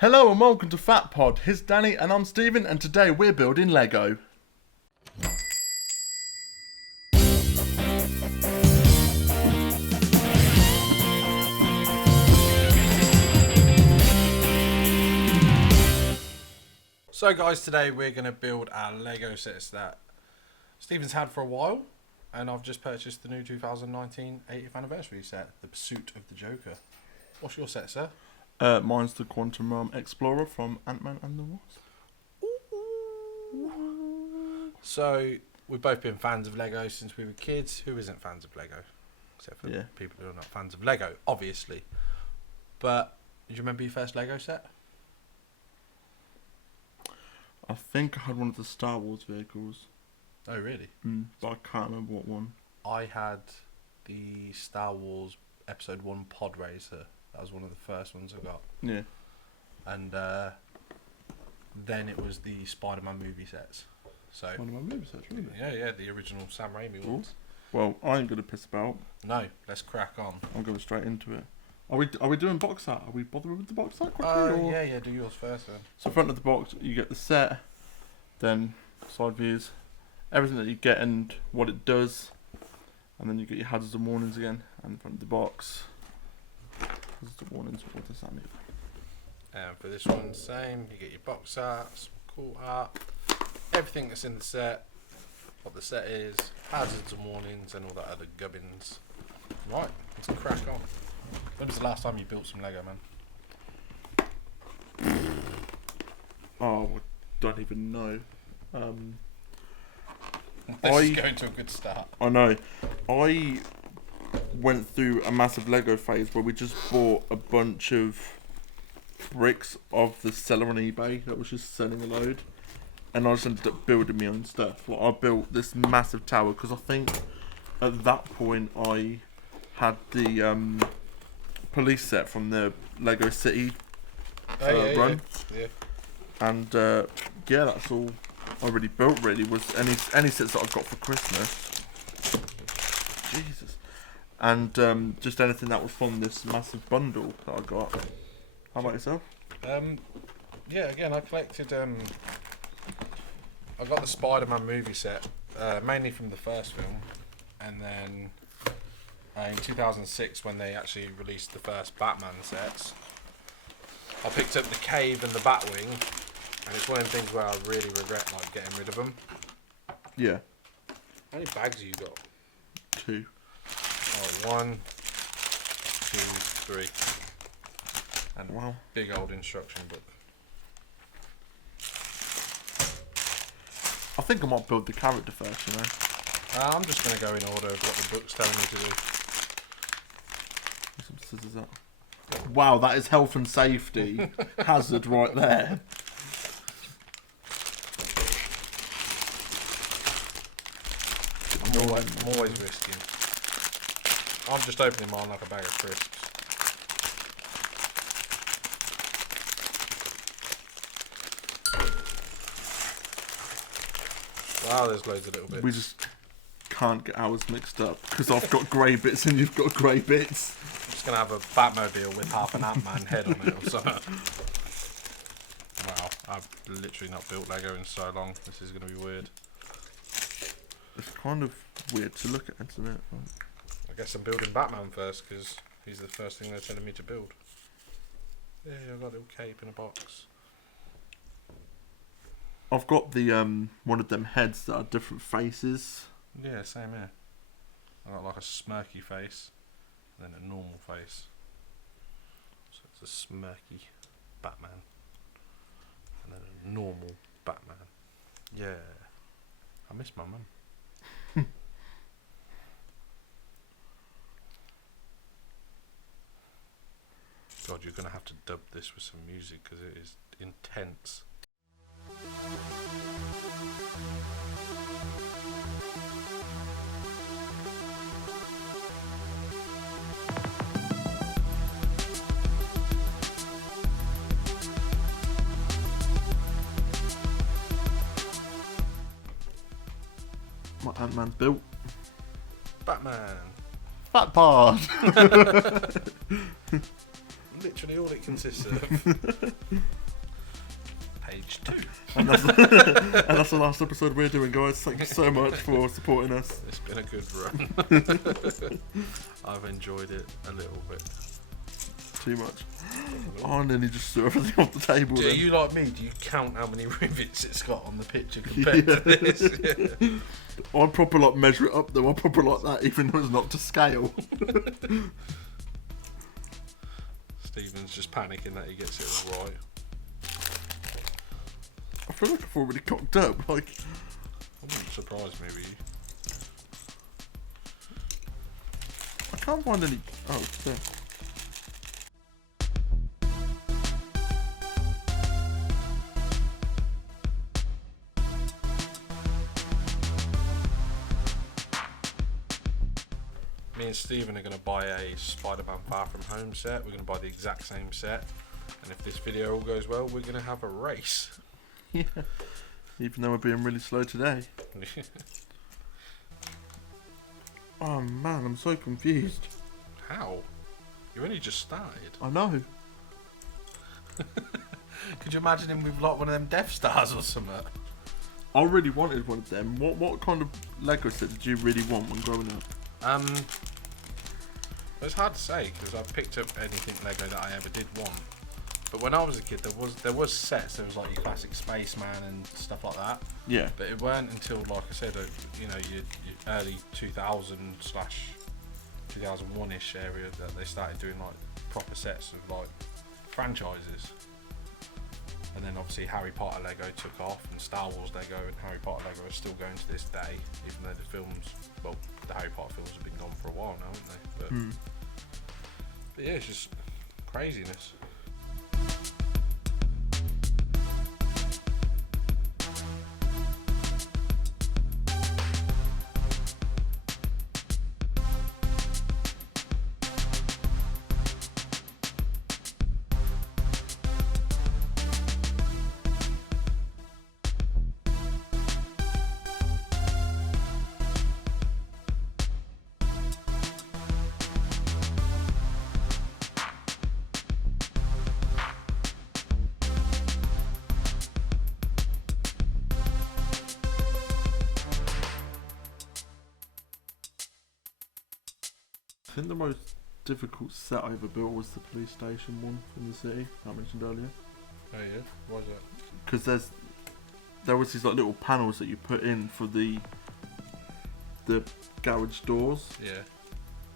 Hello and welcome to Fat Pod. Here's Danny and I'm Stephen, and today we're building Lego. So guys, today we're going to build our Lego sets that Stephen's had for a while, and I've just purchased the new 2019 80th anniversary set, The Pursuit of the Joker. What's your set, sir? Mine's the Quantum Realm Explorer from Ant-Man and the Wasp. So we've both been fans of Lego since we were kids. Who isn't fans of Lego? Except for people who are not fans of Lego, obviously. But do you remember your first Lego set? I think I had one of the Star Wars vehicles. Oh, really? But I can't remember what one. I had the Star Wars Episode 1 Pod Racer. That was one of the first ones I got. Yeah. And then it was the Spider-Man movie sets. So One of my movie sets, really? yeah, the original Sam Raimi ones. Well, I ain't going to piss about. No, let's crack on. I'm going straight into it. Are we doing box art? Are we bothering with the box art quickly? Yeah, do yours first then. So front of the box, you get the set, then side views, everything that you get and what it does, and then you get your hazards and warnings again, and front of the box, hazards and warnings, what does that mean? And for this one, same. You get your box art, some cool art, everything that's in the set, what the set is, hazards and warnings, and all that other gubbins. Right, let's crack on. When was the last time you built some Lego, man? Oh, I don't even know. This is going to a good start. I know. I went through a massive Lego phase where we just bought a bunch of bricks of the seller on eBay that was just selling a load, and I just ended up building my own stuff. Like, I built this massive tower because I think at that point I had the police set from the Lego City run. Yeah. And that's all I already built. Really, was any sets that I got for Christmas. Jesus, and just anything that was from this massive bundle that I got. How about yourself? Yeah, again, I collected. I got the Spider-Man movie set, mainly from the first film, and then in 2006 when they actually released the first Batman sets, I picked up the Cave and the Batwing, and it's one of the things where I really regret like getting rid of them. Yeah. How many bags have you got? 2. Oh, 1, 2, 3. And Wow. big old instruction book. I think I might build the character first. You know. I'm just going to go in order of what the book's telling me to do. Some scissors out. Wow, that is health and safety hazard right there. I'm always risking. I'm just opening mine like a bag of crisps. Wow, there's loads of little bits. We just can't get ours mixed up because I've got grey bits and you've got grey bits. I'm just going to have a Batmobile with half an Ant-Man head on it or something. Wow, I've literally not built Lego in so long. This is going to be weird. It's kind of weird to look at, isn't it? I guess I'm building Batman first because he's the first thing they're telling me to build. Yeah, I've got a little cape in a box. I've got the one of them heads that are different faces. Yeah, same here. I got like a smirky face, and then a normal face. So it's a smirky Batman, and then a normal Batman. Yeah, I miss my mum. God, you're gonna have to dub this with some music because it is intense. My Ant-Man's built. Batman. Fat Pod. literally all it consists of. Page 2. And that's, and that's the last episode we're doing, guys. Thank you so much for supporting us. It's been a good run. I've enjoyed it a little bit. Too much. Oh, and then he just threw everything off the table. Do then. you, like me, do you count how many rivets it's got on the picture compared to this? Yeah. I'd proper like measure it up though. I'd proper like that, even though it's not to scale. Stephen's just panicking that he gets it all right. I feel like I've already cocked up. Like, I wouldn't surprise me with you. I can't find any. Oh, it's there. Me and Stephen are going to buy a Spider-Man Far From Home set. We're going to buy the exact same set. And if this video all goes well, we're going to have a race. Yeah. Even though we're being really slow today. Oh man, I'm so confused. How? You only just started. I know. Could you imagine him with like one of them Death Stars or something? I really wanted one of them. What kind of Lego set did you really want when growing up? It's hard to say because I picked up anything Lego that I ever did want. But when I was a kid, there was sets. There was like your classic Spaceman and stuff like that. Yeah. But it weren't until, like I said, you know, your early 2000/2001ish area that they started doing like proper sets of like franchises. And then obviously Harry Potter Lego took off, and Star Wars Lego and Harry Potter Lego are still going to this day, even though the films, well, the Harry Potter films have been gone for a while now, haven't they? But yeah, it's just craziness. I think the most difficult set I ever built was the police station one in the city that I mentioned earlier. Oh yeah, why is that? Because there was these like little panels that you put in for the garage doors, Yeah.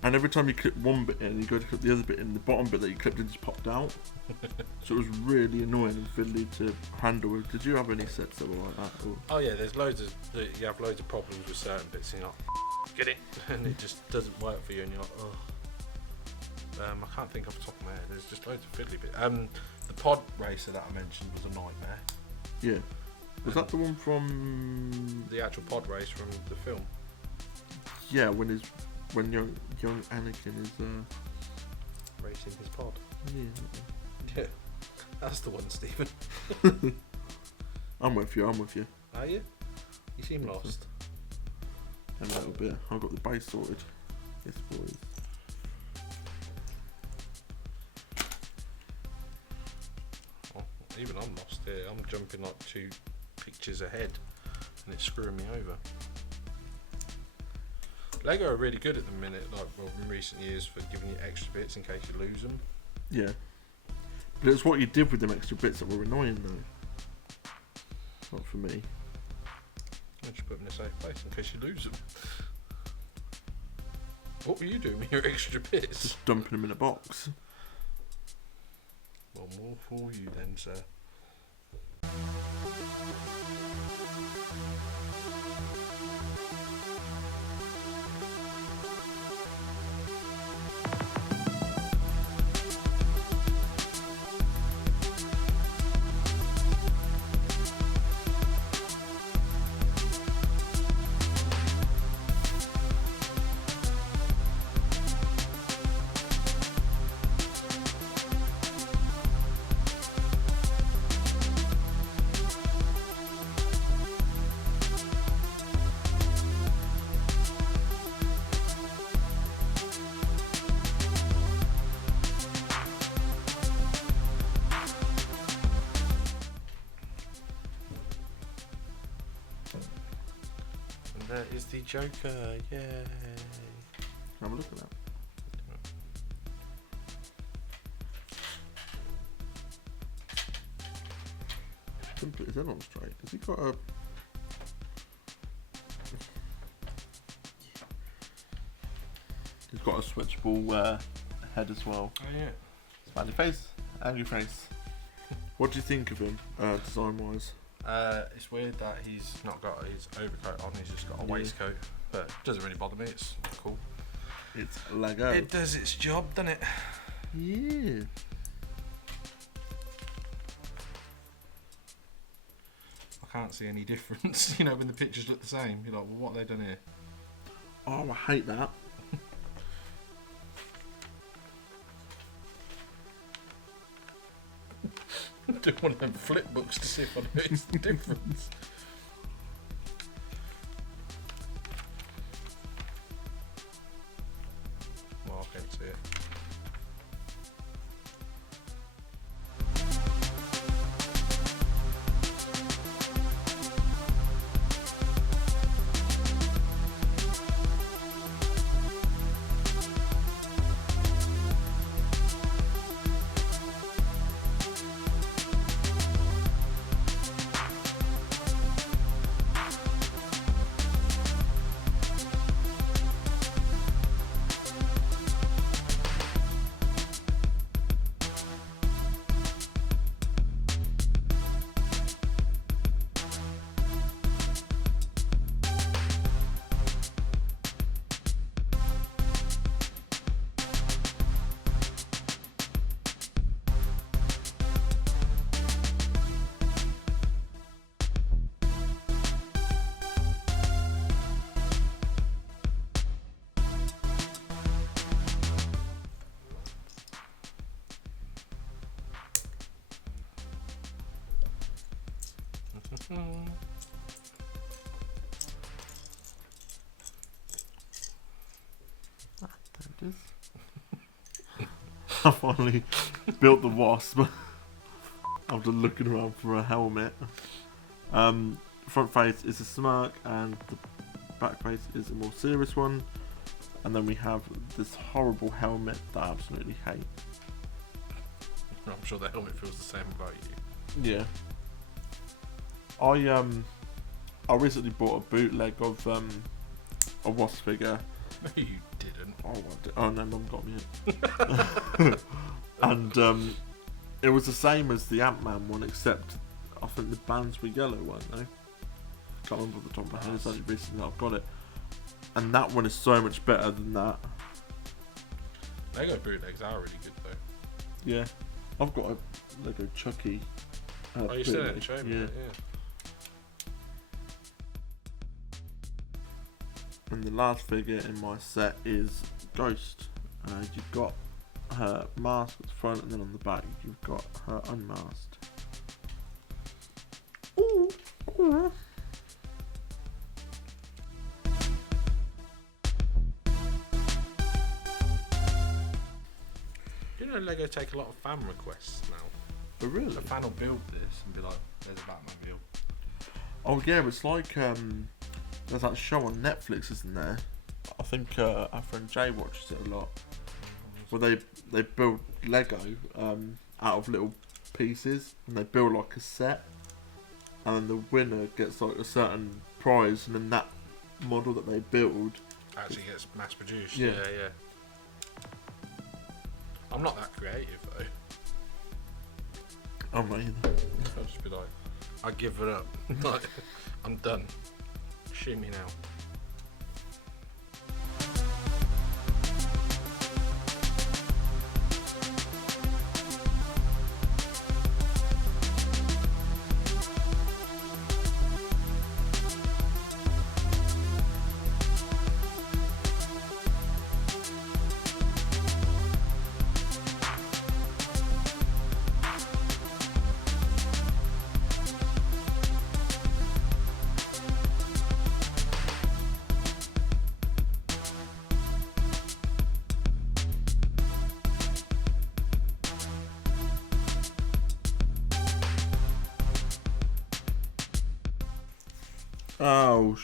and every time you clip one bit in, you go to clip the other bit in, the bottom bit that you clipped in just popped out. So it was really annoying and fiddly to handle. Did you have any sets that were like that? Or? Oh yeah, there's loads of you have loads of problems with certain bits, and you're like, get it, and it just doesn't work for you, and you're like, oh. I can't think off the top of my head. There's just loads of fiddly bits. The pod racer that I mentioned was a nightmare. Yeah. Was that the one from The actual pod race from the film. Yeah, when young Anakin is Racing his pod. yeah. Yeah, that's the one, Stephen. I'm with you. Are you? You seem lost. A little bit. I've got the base sorted. Yes, boys. Oh, even I'm lost here. I'm jumping like 2 pictures ahead, and it's screwing me over. Lego are really good at the minute, like in recent years, for giving you extra bits in case you lose them. Yeah. But it's what you did with them extra bits that were annoying, though. Not for me. You just put them in a safe place in case you lose them. What were you doing with your extra bits? Just dumping them in a box. Well, more for you then, sir. That is the Joker. Yay! Have a look at that. Couldn't put his head on straight. Has he got a... He's got a switchable head as well. Oh yeah. Smiley face, angry face. What do you think of him, design-wise? It's weird that he's not got his overcoat on. He's just got a Yeah. waistcoat, but it doesn't really bother me. It's cool. It's Lego. It does its job, doesn't it? Yeah. I can't see any difference. You know, when the pictures look the same, you're like, well, what have they done here? Oh, I hate that. I do one of them flip books to see if I notice the difference. Well, I can't see it. There it is. I finally built the Wasp. After looking around for a helmet. Front face is a smirk and the back face is a more serious one. And then we have this horrible helmet that I absolutely hate. I'm sure the helmet feels the same about you. Yeah. I recently bought a bootleg of a Wasp figure. No, you didn't. Oh no, Mum got me it. And it was the same as the Ant-Man one, except I think the bands were yellow, weren't they? Can't remember off the top of my head. It's only recently that I've got it, and that one is so much better than that. Lego bootlegs are really good though. Yeah, I've got a Lego Chucky. Oh, you said bootleg. it, show me Yeah. it, yeah. And the last figure in my set is Ghost. You've got her mask at the front, and then on the back you've got her unmasked. Ooh. Ooh. Do you know Lego take a lot of fan requests now? But really? A fan will build this and be like, there's a Batmobile. Oh yeah, it's like there's that show on Netflix, isn't there? I think our friend Jay watches it a lot. Where they build Lego out of little pieces, and they build like a set, and then the winner gets like a certain prize, and then that model that they build Actually gets mass produced. Yeah. Yeah. I'm not that creative though. I'm not either. I'll just be like, I give it up. Like, I'm done. Shoot me now. Oh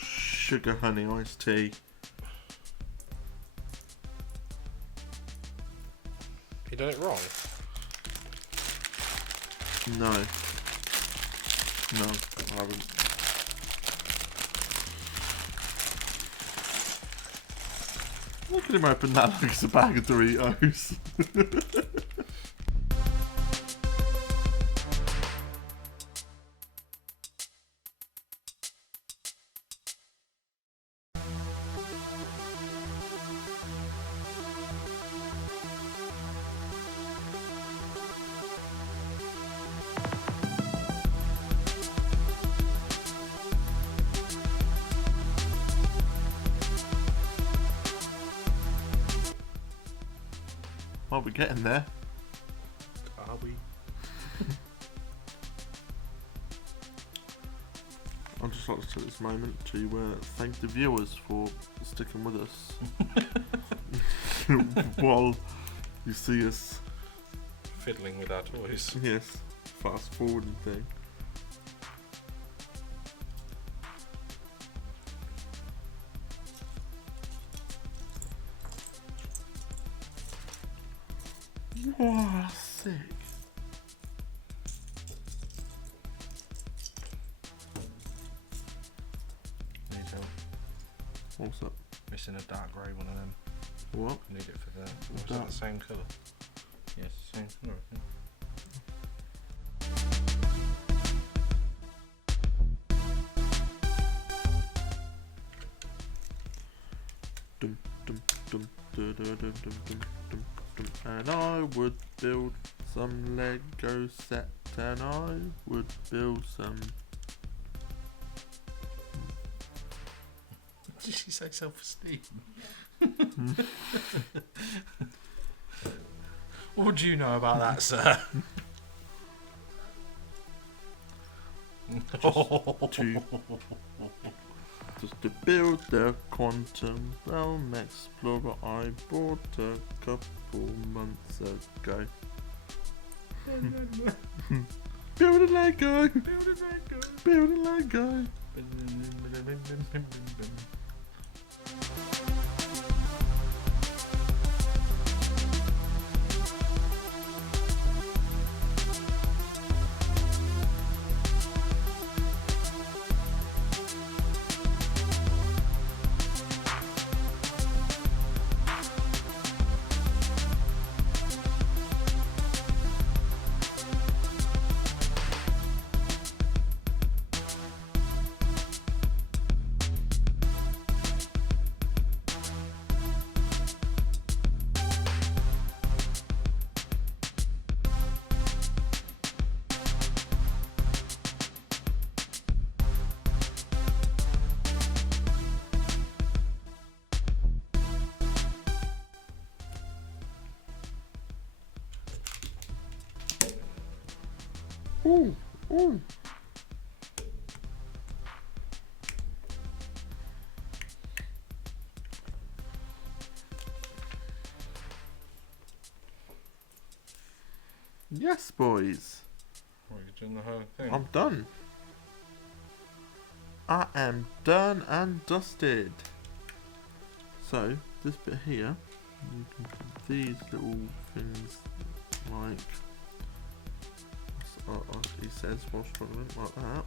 sugar honey iced tea. You done it wrong? No. No, I haven't. Look at him open that like it's a bag of Doritos. Well, we're getting there. Are we? I'd just like to take this moment to thank the viewers for sticking with us while you see us, Fiddling with our toys. yes, fast forwarding thing. Wow, sick. Need help. What's up? Missing a dark grey one of them. What? Need it for that. Was Dark- that the same colour? Yes, same colour. I think. Dum dum dum dum dum dum dum dum dum dum. And I would build some Lego set, and I would build some. Did she say self-esteem? What do you know about that, sir? Just to build the Quantum Realm Explorer I bought a couple months ago. Build a Lego! Build a Lego! Ooh, ooh. Yes, boys. What, you doing the whole thing? I'm done. I am done and dusted. So, this bit here, you can put these little things like, he says while struggling, like that.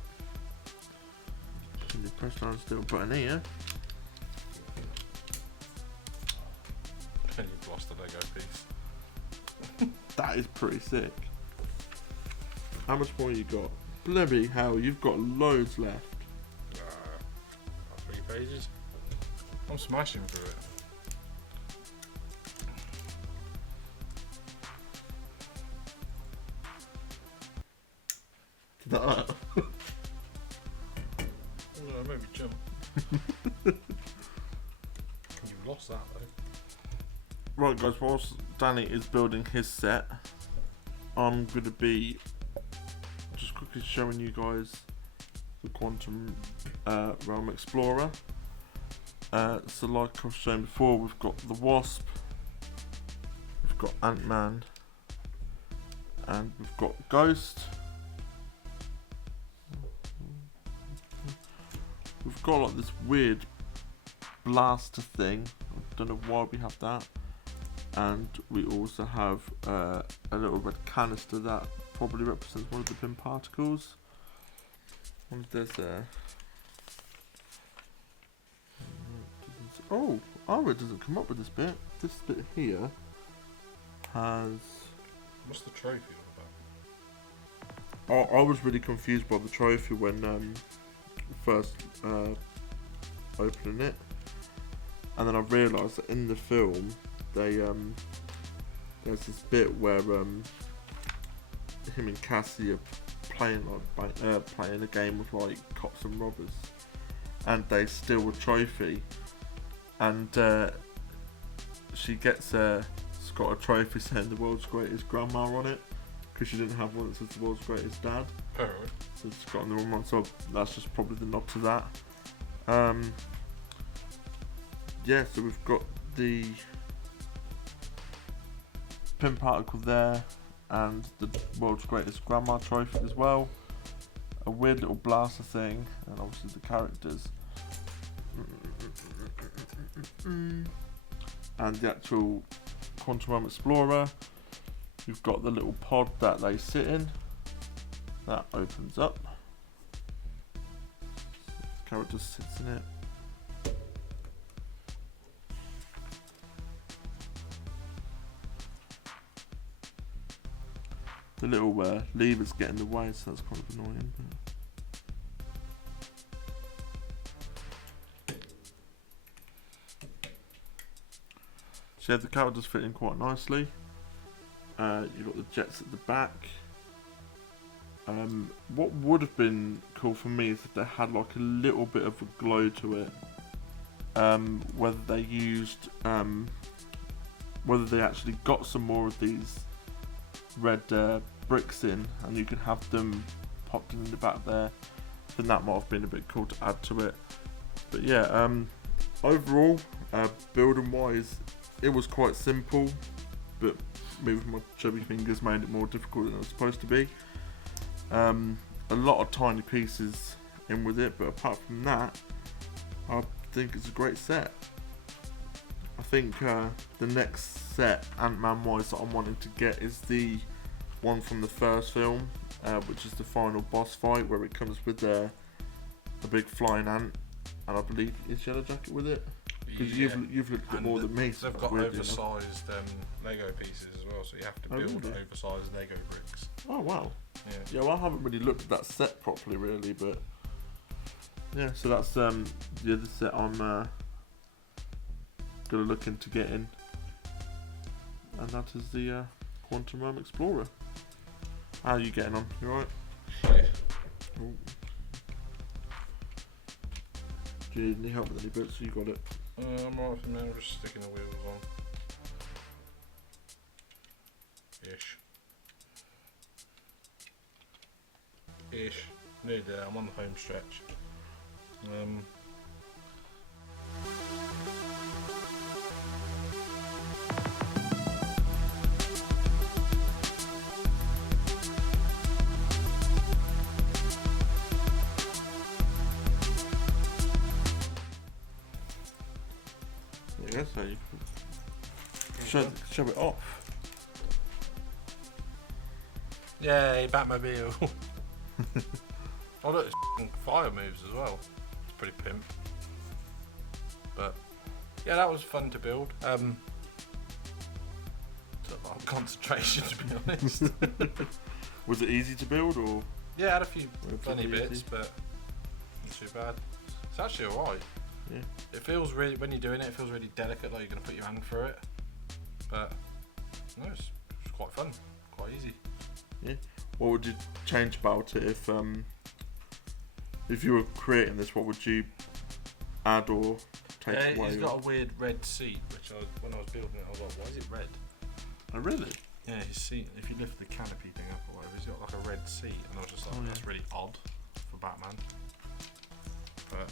And you press down this little button here. And you've lost the Lego piece. That is pretty sick. How much more you got? Bloody hell, you've got loads left. 3 pages. I'm smashing through it. That. Oh, no, maybe jump. You lost that though. Right guys, whilst Danny is building his set, I'm going to be just quickly showing you guys the Quantum Realm Explorer. So like I've shown before, we've got the Wasp, we've got Ant-Man, and we've got Ghost. we've got like this weird blaster thing. I don't know why we have that. And we also have a little red canister that probably represents one of the pin particles. And there's oh, it doesn't come up with this bit. This bit here has. What's the trophy all about? I was really confused by the trophy when first opening it, and then I realised that in the film they there's this bit where him and Cassie are playing playing a game of like cops and robbers, and they steal a trophy, and she gets it's got a trophy saying the world's greatest grandma on it, because she didn't have one that says the world's greatest dad. Oh, right. So it's got on the wrong one, so that's just probably the nod to that. Yeah, so we've got the pin particle there, and the world's greatest grandma trophy as well. A weird little blaster thing, and obviously the characters. And the actual Quantum Realm Explorer. You've got the little pod that they sit in. That opens up. Character sits in it. The little levers get in the way, so that's kind of annoying. So yeah, the characters fit in quite nicely. You've got the jets at the back. What would have been cool for me is if they had like a little bit of a glow to it. Whether they used, whether they actually got some more of these red bricks in, and you can have them popped in the back there. Then that might have been a bit cool to add to it. But yeah, overall, building wise, it was quite simple, but moving my chubby fingers made it more difficult than it was supposed to be. A lot of tiny pieces in with it, but apart from that, I think it's a great set. I think the next set, Ant-Man wise, that I'm wanting to get is the one from the first film, which is the final boss fight, where it comes with a big flying ant, and I believe it's Yellow Jacket with it. Because you've looked at it more than me. They've got oversized Lego pieces as well, so you have to build oversized Lego bricks. Oh wow. Yeah, well, I haven't really looked at that set properly, really, but yeah. So that's the other set I'm gonna look into getting, and that is the Quantum Realm Explorer. How are you getting on? You alright? Yeah. Oh. Do you need any help with any bits? You got it. I'm alright for now. I'm just sticking the wheels on. Ish. Nearly there. I'm on the home stretch. Yeah, so you can show it off. Yay, Batmobile! Oh look, it's fire moves as well. It's pretty pimp. But yeah, that was fun to build. Took a lot of concentration, to be honest. Was it easy to build, or? Yeah, I had a few funny easy? bits, but not too bad. It's actually alright. Yeah. It feels really, when you're doing it, it feels really delicate, like you're going to put your hand through it. But no, it's quite fun, quite easy. Yeah. What would you change about it if you were creating this? What would you add or take away? It's got a weird red seat, which when I was building it, I was like, why is it red? Oh really? Yeah, his seat. If you lift the canopy thing up or whatever, he's got like a red seat, and I was just like, that's really odd for Batman. But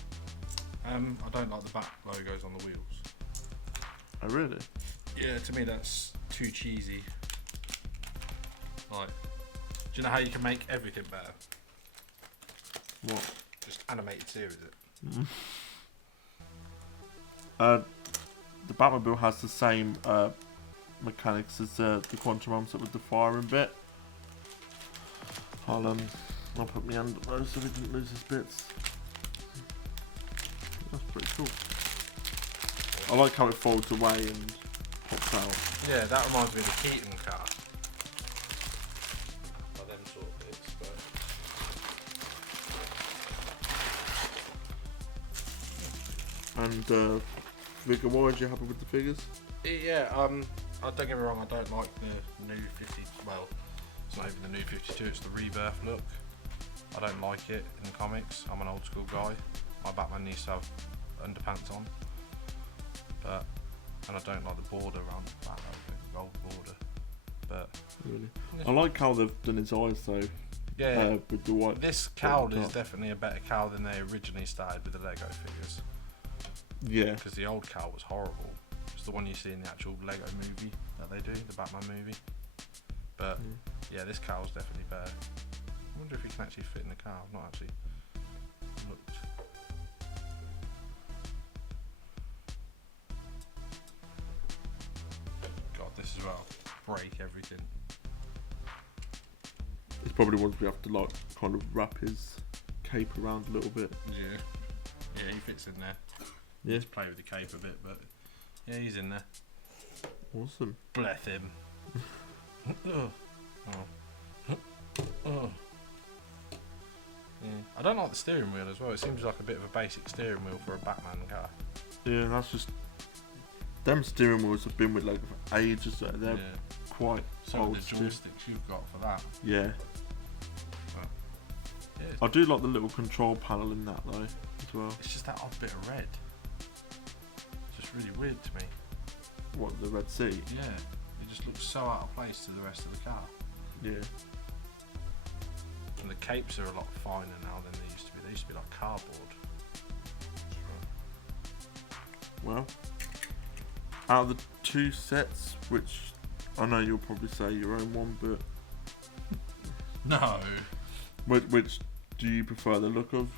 I don't like the back logos on the wheels. Oh really? Yeah, to me that's too cheesy. Like, do you know how you can make everything better? What? Just animated series it. The Batmobile has the same mechanics as the Quantum Realm set with the firing bit. I'll put my hand up though so we didn't lose his bits. That's pretty cool. I like how it folds away and pops out. Yeah, that reminds me of the Keaton car. Like them sort of bits, but... And figure-wise, you happy with the figures? Yeah, don't get me wrong, I don't like the new 50, well, it's not even the new 52, it's the Rebirth look. I don't like it in the comics. I'm an old school guy. My Batman needs to have underpants on. And I don't like the border around the back, the gold border. But really, I like how they've done his eyes though. Yeah, with the white. This cowl is definitely a better cowl than they originally started with the Lego figures. Yeah. Because the old cowl was horrible. It's the one you see in the actual Lego movie that they do, the Batman movie. But yeah, this cowl's definitely better. I wonder if he can actually fit in the cowl. I've not actually looked. God, this as well. Break everything. It's probably ones we have to like kind of wrap his cape around a little bit. Yeah. Yeah, he fits in there. Yeah. Just play with the cape a bit, but yeah, he's in there. Awesome. Bless him. Oh. Oh. Yeah. I don't like the steering wheel as well. It seems like a bit of a basic steering wheel for a Batman car. Yeah, that's just them steering wheels have been with Lego for ages. So they're quite some old. Of the joysticks you've got for that. Yeah. But, yeah. I do like the little control panel in that though as well. It's just that odd bit of red. It's just really weird to me. What, the red seat? Yeah. It just looks so out of place to the rest of the car. Yeah. And the capes are a lot finer now than they used to be. They used to be like cardboard. Well, out of the two sets, which I know you'll probably say your own one, but no. Which do you prefer the look of?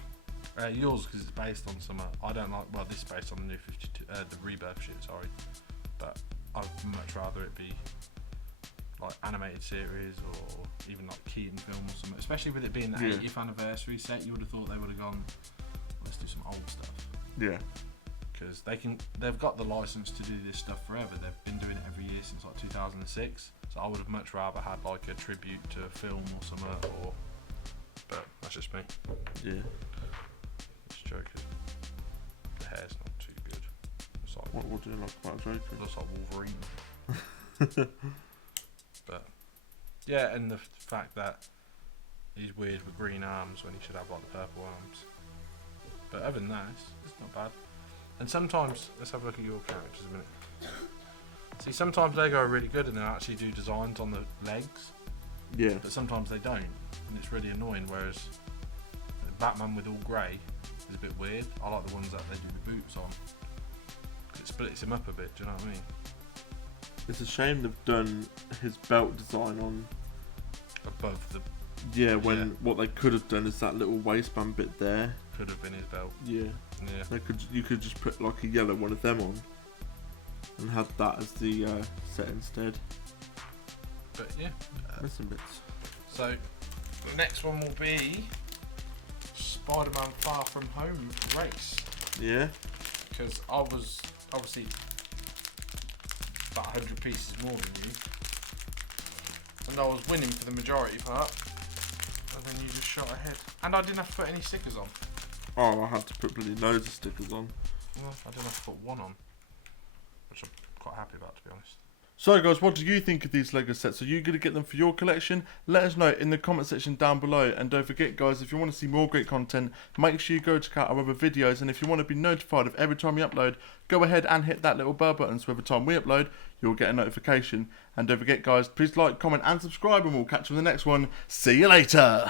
Yours, because it's based on some. I don't like. Well, this is based on the new 52, the Rebirth shit. Sorry, but I'd much rather it be like animated series or even like Keaton film or something. Especially with it being the 80th anniversary set, you would have thought they would have gone, let's do some old stuff. Yeah. Because they've got the license to do this stuff forever. They've been doing it every year since like 2006. So I would have much rather had like a tribute to a film or something. But that's just me. Yeah. It's Joker. The hair's not too good. It's like, what do you like about Joker? It looks like Wolverine. But yeah, and the fact that he's weird with green arms when he should have like the purple arms. But other than that, it's not bad. And sometimes, let's have a look at your characters a minute. See, sometimes Lego are really good and they actually do designs on the legs. Yeah. But sometimes they don't, and it's really annoying. Whereas Batman with all grey is a bit weird. I like the ones that they do the boots on. It splits him up a bit. Do you know what I mean? It's a shame they've done his belt design on above the. Yeah, when what they could have done is that little waistband bit there. Could have been his belt. Yeah. Yeah. You could just put like a yellow one of them on, and have that as the set instead. But yeah. Missing bits. So the next one will be Spider-Man Far From Home race. Yeah. Because I was obviously about 100 pieces more than you, and I was winning for the majority part, and then you just shot ahead. And I didn't have to put any stickers on. Oh, I had to put bloody loads of stickers on. Well, I didn't have to put one on, which I'm quite happy about, to be honest. So guys, what do you think of these Lego sets? Are you going to get them for your collection? Let us know in the comment section down below. And don't forget guys, if you want to see more great content, make sure you go check out our other videos. And if you want to be notified of every time we upload, go ahead and hit that little bell button so every time we upload, you'll get a notification. And don't forget guys, please like, comment and subscribe, and we'll catch you in the next one. See you later!